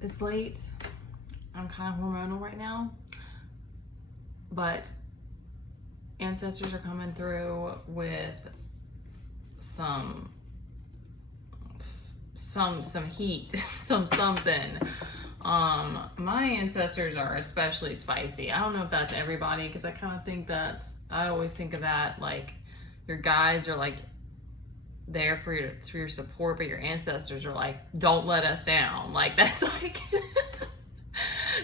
it's late. I'm kind of hormonal right now, but ancestors are coming through with some heat, something. My ancestors are especially spicy. I don't know if that's everybody, because I kind of think I always think of that like your guides are like there for your support, but your ancestors are like, don't let us down. Like that's like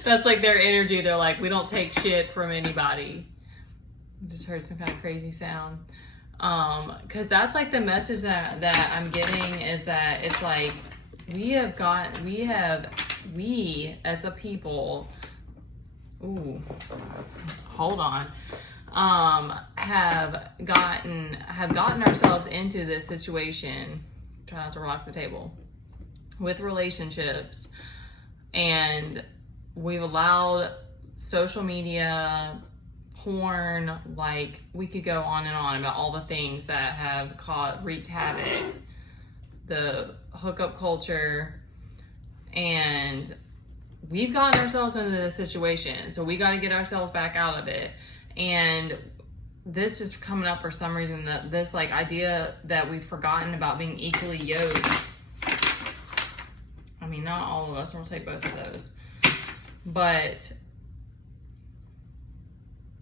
that's like their energy. They're like, we don't take shit from anybody. Just heard some kind of crazy sound. Because that's like the message that I'm getting, is that it's like we as a people, hold on, have gotten ourselves into this situation. Try not to rock the table with relationships, and we've allowed social media, porn, like we could go on and on about all the things that have wreaked havoc, the hookup culture, and we've gotten ourselves into this situation, so we got to get ourselves back out of it. And this is coming up for some reason, that this like idea that we've forgotten about being equally yoked. I mean, not all of us, we'll take both of those, but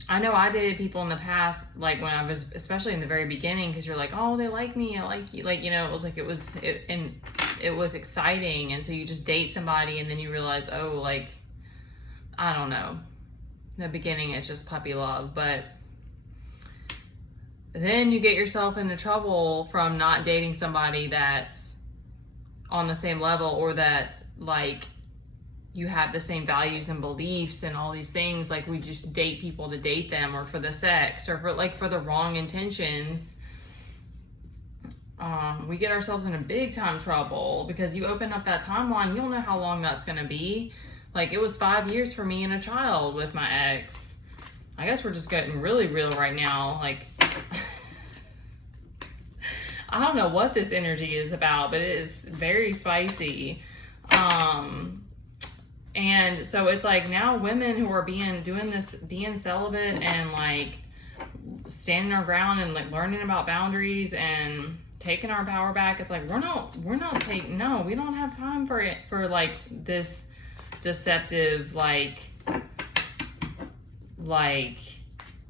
I know I dated people in the past, like when I was, especially in the very beginning, because you're like, oh, they like me, I like you, like, you know, it was exciting, and so you just date somebody, and then you realize, oh, like, I don't know, in the beginning it's just puppy love, but then you get yourself into trouble from not dating somebody that's on the same level, or that like you have the same values and beliefs and all these things. Like we just date people to date them, or for the sex, or for the wrong intentions. We get ourselves in a big time trouble, because you open up that timeline, you don't know how long that's going to be. Like it was 5 years for me and a child with my ex. I guess we're just getting really real right now. Like I don't know what this energy is about, but it is very spicy. And so it's like now women who are being celibate and like standing our ground and like learning about boundaries and taking our power back. It's like we don't have time for it, for like this deceptive like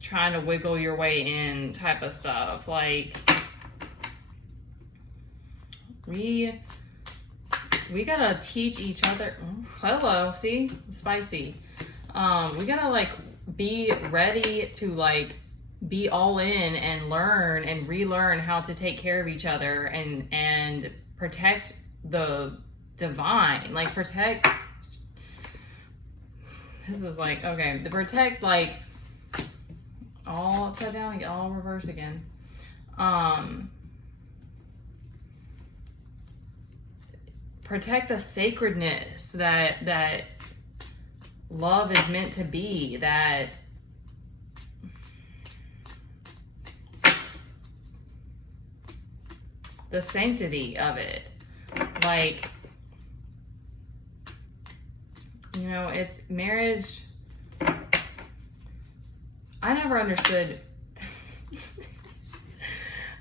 trying to wiggle your way in type of stuff. Like we gotta teach each other. Hello, see? Spicy. We gotta like be ready to like be all in and learn and relearn how to take care of each other and protect the divine. Like protect. This is like, okay, the protect, like all upside down, all reverse again. Protect the sacredness that love is meant to be, that the sanctity of it. Like, you know, it's marriage. I never understood.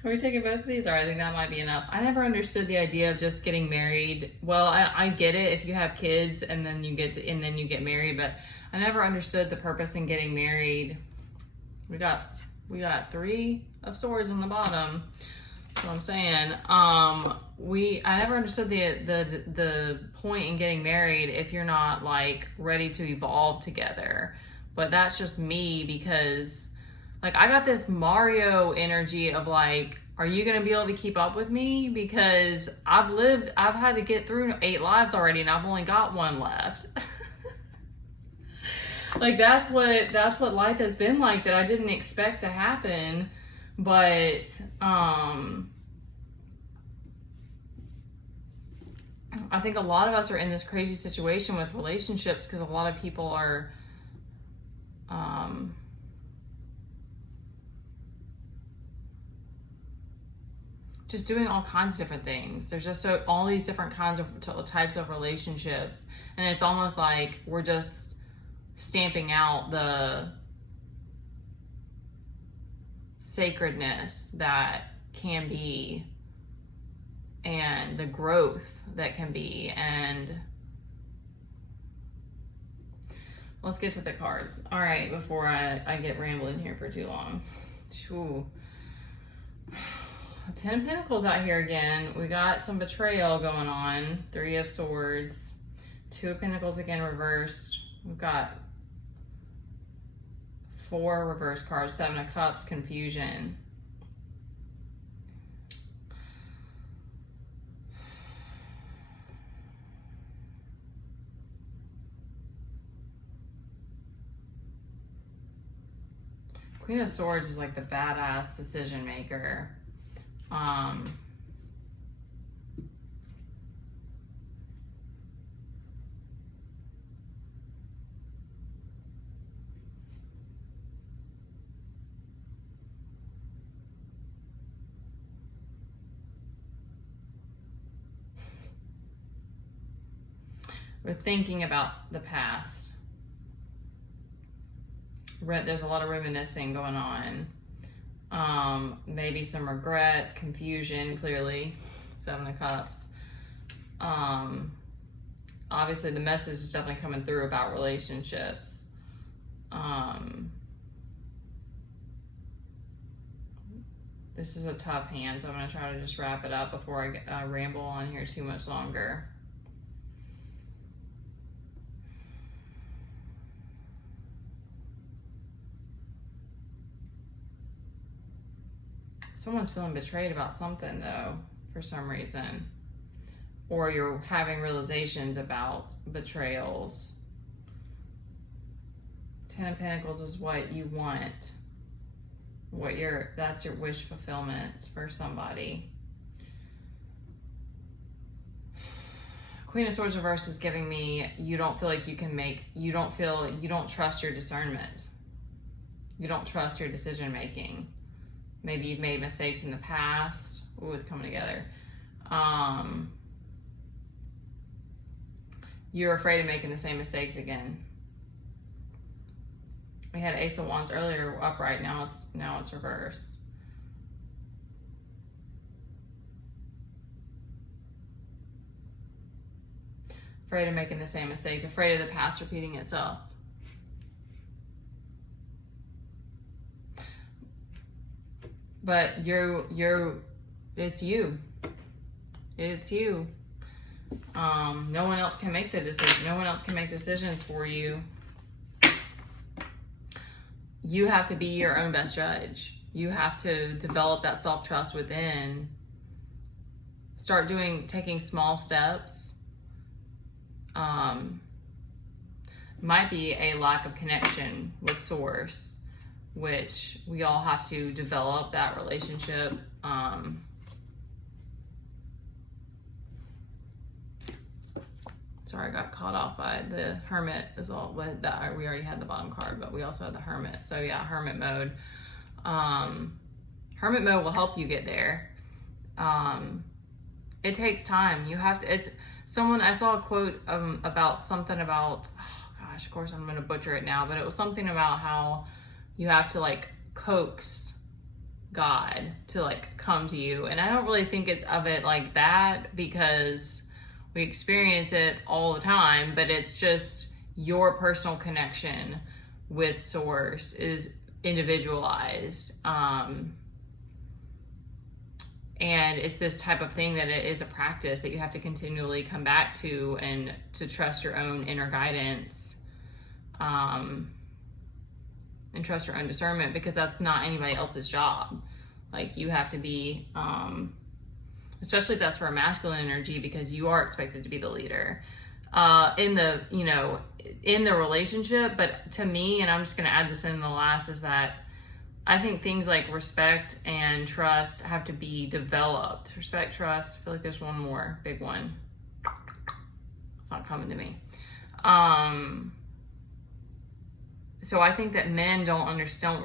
Are we taking both of these? All right, I think that might be enough. I never understood the idea of just getting married. Well, I get it if you have kids and then you get married, but I never understood the purpose in getting married. We got 3 of swords on the bottom. That's what I'm saying. I never understood the point in getting married if you're not like ready to evolve together. But that's just me, because like I got this Mario energy of like, are you gonna be able to keep up with me? Because I've had to get through 8 lives already, and I've only got 1 left. Like that's what life has been like, that I didn't expect to happen. But I think a lot of us are in this crazy situation with relationships, because a lot of people are just doing all kinds of different things. There's just all these different kinds of types of relationships, and it's almost like we're just stamping out the sacredness that can be and the growth that can be. And let's get to the cards. All right, before I get rambling here for too long. Ooh. 10 of Pentacles out here again. We got some betrayal going on. 3 of Swords. 2 of Pentacles again reversed. We've got 4 reverse cards. 7 of Cups, confusion. Queen of Swords is like the badass decision maker. We're thinking about the past. There's a lot of reminiscing going on. Maybe some regret, confusion, clearly. 7 of Cups. Obviously the message is definitely coming through about relationships. This is a tough hand, so I'm going to try to just wrap it up before I ramble on here too much longer. Someone's feeling betrayed about something, though, for some reason. Or you're having realizations about betrayals. 10 of Pentacles is what you want. That's your wish fulfillment for somebody. Queen of Swords reverse is giving me, you don't feel like you can make, you don't trust your discernment. You don't trust your decision making. Maybe you've made mistakes in the past. Ooh, it's coming together. You're afraid of making the same mistakes again. We had Ace of Wands earlier upright. Now it's reversed. Afraid of making the same mistakes. Afraid of the past repeating itself. But it's you. It's you. No one else can make the decision. No one else can make decisions for you. You have to be your own best judge. You have to develop that self-trust within. Start taking small steps. Might be a lack of connection with Source, which we all have to develop that relationship. Sorry, I got caught off by the Hermit as well. With that, we already had the bottom card, but we also had the Hermit. So yeah, Hermit mode. Hermit mode will help you get there. It takes time. You have to. I saw a quote about something about. Oh gosh, of course I'm gonna butcher it now, but it was something about how you have to like coax God to like come to you, and I don't really think it's of it like that because we experience it all the time, but it's just your personal connection with Source is individualized. And it's this type of thing that it is a practice that you have to continually come back to and to trust your own inner guidance, and trust your own discernment, because that's not anybody else's job. Like you have to be, especially if that's for a masculine energy, because you are expected to be the leader in the relationship. But to me, and I'm just going to add this in the last, is that I think things like respect and trust have to be developed. Respect, trust. I feel like there's one more big one. It's not coming to me. So I think that men don't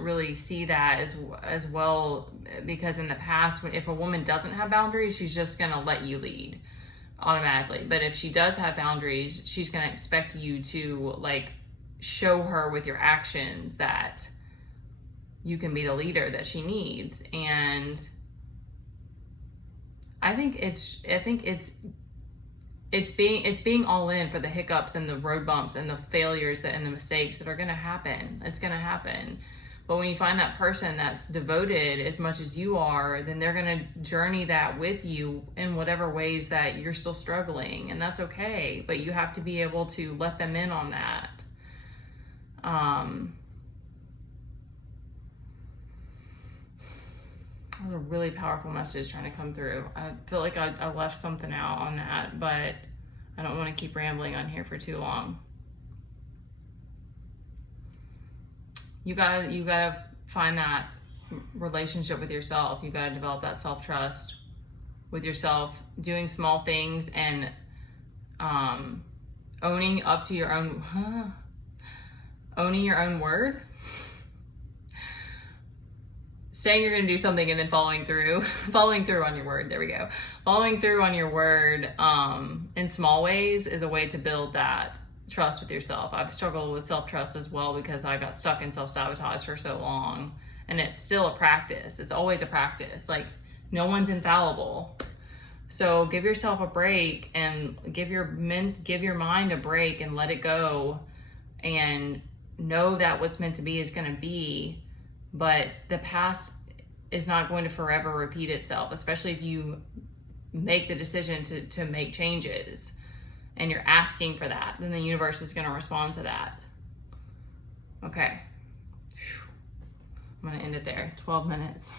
really see that as well, because in the past, if a woman doesn't have boundaries, she's just gonna let you lead automatically. But if she does have boundaries, she's gonna expect you to like show her with your actions that you can be the leader that she needs. And I think it's being all in for the hiccups and the road bumps and the failures and the mistakes that are going to happen. It's going to happen. But when you find that person that's devoted as much as you are, then they're going to journey that with you in whatever ways that you're still struggling, and that's okay. But you have to be able to let them in on that. That was a really powerful message trying to come through. I feel like I left something out on that, but I don't want to keep rambling on here for too long. You gotta find that relationship with yourself. You gotta develop that self-trust with yourself, doing small things and owning up to your own owning your own word. Saying you're going to do something and then following through on your word. There we go. Following through on your word in small ways is a way to build that trust with yourself. I've struggled with self-trust as well because I got stuck in self-sabotage for so long, and it's still a practice. It's always a practice. Like, no one's infallible. So give yourself a break and give your mind a break and let it go, and know that what's meant to be is going to be. But the past is not going to forever repeat itself, especially if you make the decision to make changes and you're asking for that, then the universe is going to respond to that. Okay. I'm going to end it there. 12 minutes.